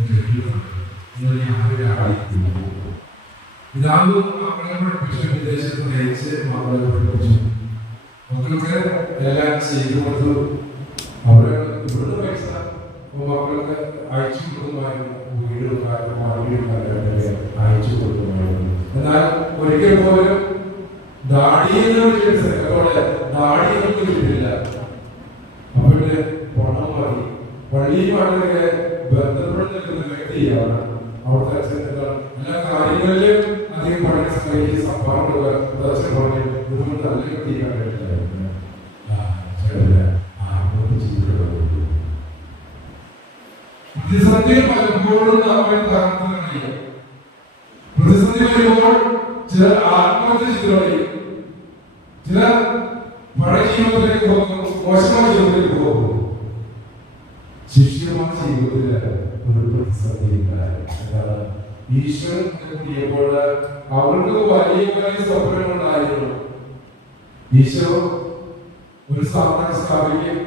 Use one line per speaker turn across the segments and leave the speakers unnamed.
ലഭിച്ചു നിങ്ങൾ ഞാനൊരു ആടിക്കുന്നു പിതാവ് മക്കളെ പഠിപ്പിച്ചു വിദേശത്ത് നയിച്ച് മക്കളെ പഠിപ്പിച്ചു മക്കൾക്ക് എല്ലാം ചെയ്തു കൊടുത്തു അവർ ഇവിടുന്ന് പൈസ മക്കൾക്ക് അയച്ചു കൊടുക്കുമായിരുന്നു വീടുകാരും വീടുകാരൊക്കെ അയച്ചു കൊടുക്കുമായിരുന്നു എന്നാൽ ഒരിക്കൽ പോലും ദാടിയെന്ന് അവിടെ ദാടിയൊന്നും കിട്ടില്ല അവരുടെ പണം മതി പള്ളിയുമായിട്ടൊക്കെ ബന്ധപ്പെട്ട് നിൽക്കുന്ന വ്യക്തിയാണ് അവിടുത്തെ അച്ഛനൊക്കെ എല്ലാ കാര്യങ്ങളിലും അധികം പഠന സഹായിച്ച് സംഭാവന പ്രദർശനം പറഞ്ഞു ഇതുകൊണ്ട് നല്ല വ്യക്തിയാണ് പ്രതിസന്ധി പലപ്പോഴും നമ്മെ കഴിയും പ്രതിസന്ധി വരുമ്പോൾ ചിലർ ആത്മഹത്യ ചെയ്തു ചിലർ പഴയ ജീവിതത്തിലേക്ക് പോകുന്നു മോശമായ ജീവിതത്തിലേക്ക് പോകുന്നു ശിഷ്യമായ ജീവിതത്തിൽ ഒരു പ്രതിസന്ധി ഉണ്ടായി ഈശ്വരൻ എത്തിയപ്പോൾ അവർക്ക് വലിയ വലിയ സ്വപ്നങ്ങളുണ്ടായിരുന്നു ഈശോ ഒരു സ്ഥാപനം സ്ഥാപിക്കും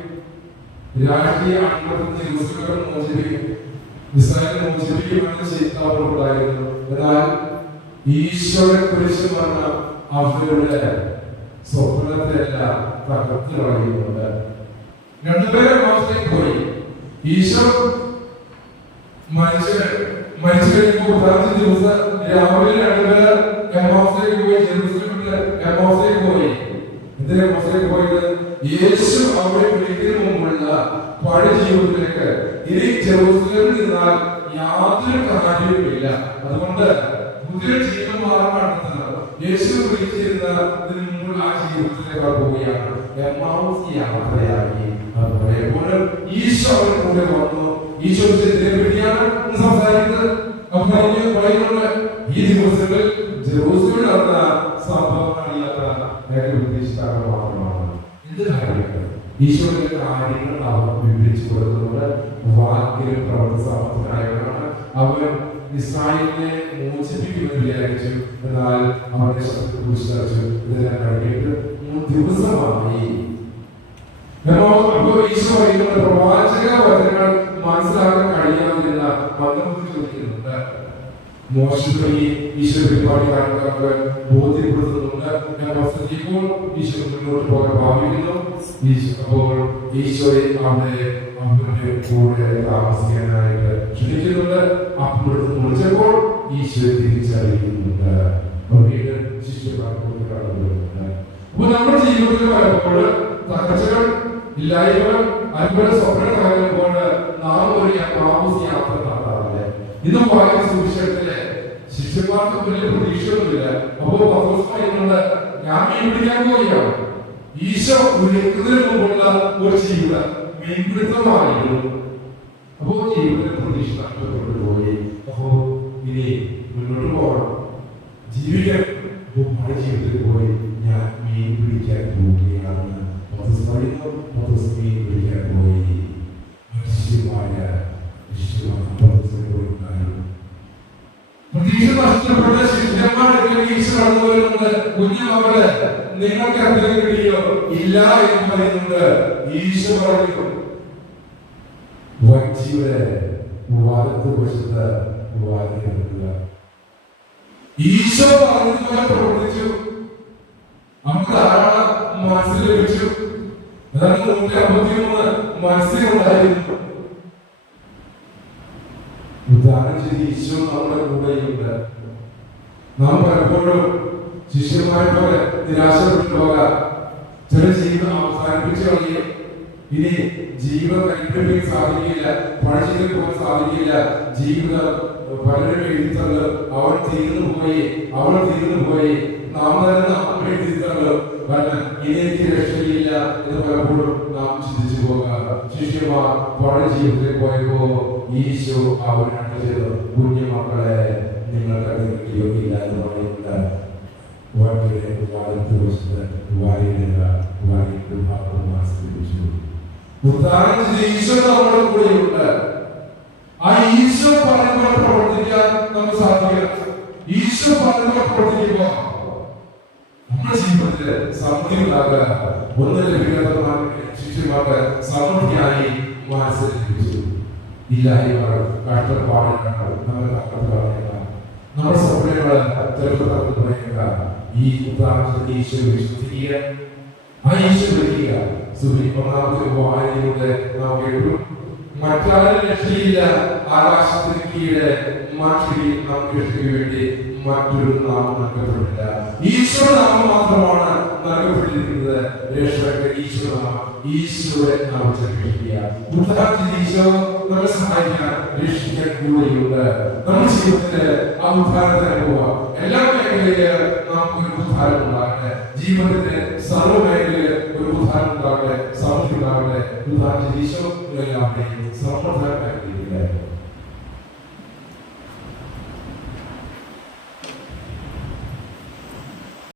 രാഷ്ട്രീയ ആത്മഹത്യ മുസ്ലിമുകൾ മോചിപ്പിക്കും ഇസ്രായേൽ മോചിപ്പിക്കുമെന്ന് ചിന്താവുണ്ടായിരുന്നു എന്നാൽ ഈശോയുടെ കുറിച്ച് പറഞ്ഞ അവരുടെ സ്വപ്നത്തെല്ലാം തകർത്ത് കളയുന്നുണ്ട് രണ്ടുപേരെ പോയി. ഈശോ മരിച്ചു കഴിയുമ്പോൾ പതിനഞ്ച് ദിവസം രാവിലെ രണ്ടുപേർ എമോസിലേക്ക് പോയി ജെറുസലേമിലെ എമോസിലേക്ക് പോയി. എന്തിനാ എമോസിലേക്ക് പോയത്? യേശു അവിടെ വിളിക്കുന്നതിന് മുമ്പുള്ള പഴയ ജീവിതത്തിലേക്ക്. ഇനി ജെറുസലേമിൽ നിന്നാൽ യാതൊരു കാര്യവുമില്ല. അതുകൊണ്ട് പുതിയ ജീവിതം മാറാൻ യേശു വിളിച്ചിരുന്ന മുമ്പുള്ള മുമ്പ് ആ ജീവിതത്തിലേക്ക് പോവുകയാണ്. യാത്രയായി അതുപോലെ ഈശോ അവരുടെ കൂടെ വന്നു. ഈശോ പറ്റിയാണ് സംസാരിക്കുന്നത്. അപ്പൊ ഈ ദിവസങ്ങളിൽ ജെറൂസലേമിൽ നടന്ന സംഭവങ്ങളില്ലാത്ത ഏകദേശിക്കാരൻ മാത്രമാണ് എന്ത് കാര്യങ്ങൾ? ഈശോയുടെ കാര്യങ്ങൾ അവർ വിവരിച്ചു കൊടുക്കുന്നത്. വാക്കിലും പ്രവർത്തി സമർത്ഥനായവരാണ് അവൻ ഇസ്രായേലിനെ മോചിപ്പിക്കുമെന്ന് വിചാരിച്ചു. എന്നാൽ അവരുടെ ശബ്ദത്തെ കുറിച്ച് ഇതെല്ലാം കഴിഞ്ഞിട്ട് മൂന്ന് ദിവസമായി അപ്പോൾ ഈശോ പ്രവാചക വചനങ്ങൾ മനസ്സിലാക്കാൻ കഴിയാമെന്ന മന്ദബുദ്ധി ചോദിക്കുന്നുണ്ട്. മോശമായി ഈശോ പരിപാടി കാണുന്നവർക്ക് ബോധ്യപ്പെടുത്തുന്നുണ്ട്. വസ്തുതയ്ക്കുമ്പോൾ ഈശോ മുന്നോട്ട് പോകാൻ ഭാവിക്കുന്നു. അപ്പോൾ ഈശോയെ അവിടെ അമ്മയുടെ കൂടെ താമസിക്കാനായിട്ട് ക്ഷണിക്കുന്നുണ്ട്. അപ്പോഴത്തെ വിളിച്ചപ്പോൾ ഈശോയെ തിരിച്ചറിയുന്നുണ്ട്. വീണ്ടും ശിഷ്യന്മാർക്ക് കടന്നു അപ്പോൾ നമ്മുടെ ജീവിതത്തിൽ പലപ്പോഴും തകർച്ചകൾ ഇല്ലായ്മകൾ അൻപത് സ്വപ്നം കാണുമ്പോൾ നാം ഒരു താമസ യാത്ര നടത്താറില്ല? ഇന്ന് വായിക്കുന്ന സുവിശേഷത്തിലെ ശിഷ്യന്മാർക്ക് വലിയ പ്രതീക്ഷയൊന്നുമില്ല അപ്പോ പത്രോസ് ഞാൻ മീൻ പോവുകയാണ്. ഈശോ വിളിക്കുന്നതിന് മുമ്പുള്ള ഒരു ജീവിത മീൻപിടുത്തമായിരുന്നു അപ്പോ ജീവിതത്തിൽ പ്രതീക്ഷ നഷ്ടപ്പെട്ടു പോയി. അപ്പോ ഇനി മുന്നോട്ട് പോകണം ജീവിക്കാൻ അപ്പോ പഴയ ജീവിതത്തിൽ പോയി ഞാൻ മീൻ പിടിക്കാൻ പോവുകയാണ് പത്രോസ് പറയുന്നു പത്രോസ് മീൻ പിടിക്കാൻ പോയി ശിഷ്യമായ ശിഷ്യമായ പത്രോസിനെ പോയി ഉണ്ടായിരുന്നു പ്രതീക്ഷ നഷ്ടപ്പെട്ട ശിഷ്യന്മാരൊക്കെ ഈശോ കടന്നു വരുന്നുണ്ട് കുഞ്ഞു മകളെ നിങ്ങൾക്ക് എന്തെങ്കിലും കിട്ടിയോ? ഇല്ല എന്ന് പറയുന്നുണ്ട്. ഈശോ പറയുന്നു വഞ്ചിയുടെ വലത്ത് വശത്ത് വാദിക്കുക ഈശോ പറഞ്ഞതുപോലെ പ്രവർത്തിച്ചു. നമുക്ക് ധാരാളം മനസ്സിൽ ലഭിച്ചു. അതാണ് നൂറ്റി അമ്പത്തി ഉദാഹരണം ചെയ്ത് ഈശോ നമ്മുടെ കൂടെയുണ്ട്. നാം പലപ്പോഴും ശിഷ്യന്മാരെ പോലെ നിരാശപ്പെട്ടു പോകാം. ചില ജീവിതം അവസാനിപ്പിച്ചു കളയും ഇനി ജീവിതം കൈപ്പിടിക്കാൻ സാധിക്കില്ല പഴശ്ശിയിൽ പോകാൻ സാധിക്കില്ല. ജീവിതം പലരും എഴുതി അവൾ തീർന്നു പോയി അവൾ തീർന്നു പോയി. നാം തന്നെ നമ്മൾ എഴുതി തന്നു. കാരണം ഇനി എനിക്ക് രക്ഷയില്ല എന്ന് പലപ്പോഴും നാം ചിന്തിച്ചു പോകാം ശിഷ്യന്മാർ പഴയ ജീവിതത്തിൽ പോയപ്പോ ഈശോ അവരോട് ചെയ്തു കുഞ്ഞു മക്കളെ നിങ്ങൾക്ക് ഇല്ല എന്ന് പറയുന്നത് വാക്കിലെ വാദത്ത് വശത്ത് വായന വായിട്ട് ഭാഗം ആസ്വദിച്ചു ഈശോ നമ്മുടെ കൂടെയുണ്ട് ആ ഈശോ പറയുമ്പോൾ പ്രവർത്തിക്കാൻ നമുക്ക് സാധിക്കണം ഈശോ പറയുമ്പോൾ പ്രവർത്തിക്കുമ്പോൾ നമ്മുടെ ജീവിതത്തിൽ സമൃദ്ധി ഉണ്ടാക്കുക ഒന്ന് ലഭിക്കാത്ത ശിഷ്യന്മാർക്ക് സമൃദ്ധിയായി മനസ്സിൽ ലഭിച്ചു ഇല്ലായ്മകൾ കഷ്ടപ്പാടുകൾ നമ്മൾ കഷ്ടപ്പാടുകൾ നമ്മുടെ സ്വപ്നങ്ങൾ ചെറുപ്പത്തിൽ പറയുക ഈ ഉദാഹരണത്തിൽ ഈശോ വിശ്വസിക്കുക ആ ഈശോ വിളിക്കുക സുബി ഒന്നാമത്തെ വായനയിലൂടെ നാം കേട്ടു. മറ്റാരും രക്ഷയില്ല. ആകാശത്തിന് കീഴെ മനുഷ്യരിൽ നമുക്ക് രക്ഷയ്ക്ക് വേണ്ടി മറ്റൊരു നാമം നൽകപ്പെട്ടില്ല ഈശ്വര നാമം മാത്രമാണ് നൽകപ്പെട്ടിരിക്കുന്നത്. രക്ഷകർക്ക് ഈശോ നാമം. ഈശോയെ നാം രക്ഷിക്കുക. ഈശോ. നമ്മെ സഹായിക്കാൻ രക്ഷിക്കാൻ കൂടെയുണ്ട് നമ്മുടെ ജീവിതത്തിൽ ആ ഉദ്ധാരത്തിന് പോവാം എല്ലാ മേഖലയിൽ നമുക്ക് ഒരു ഉദ്ധാരം ഉണ്ടാകട്ടെ. ജീവിതത്തിന്റെ സർവ മേഖലയിൽ ഒരു ഉദ്ധാരം ഉണ്ടാകട്ടെ. സമൃദ്ധി ഉണ്ടാകട്ടെ. ഉദ്ധാരത്തിൽ ഈശോ സമൃദ്ധമാക്കിയിരിക്കട്ടെ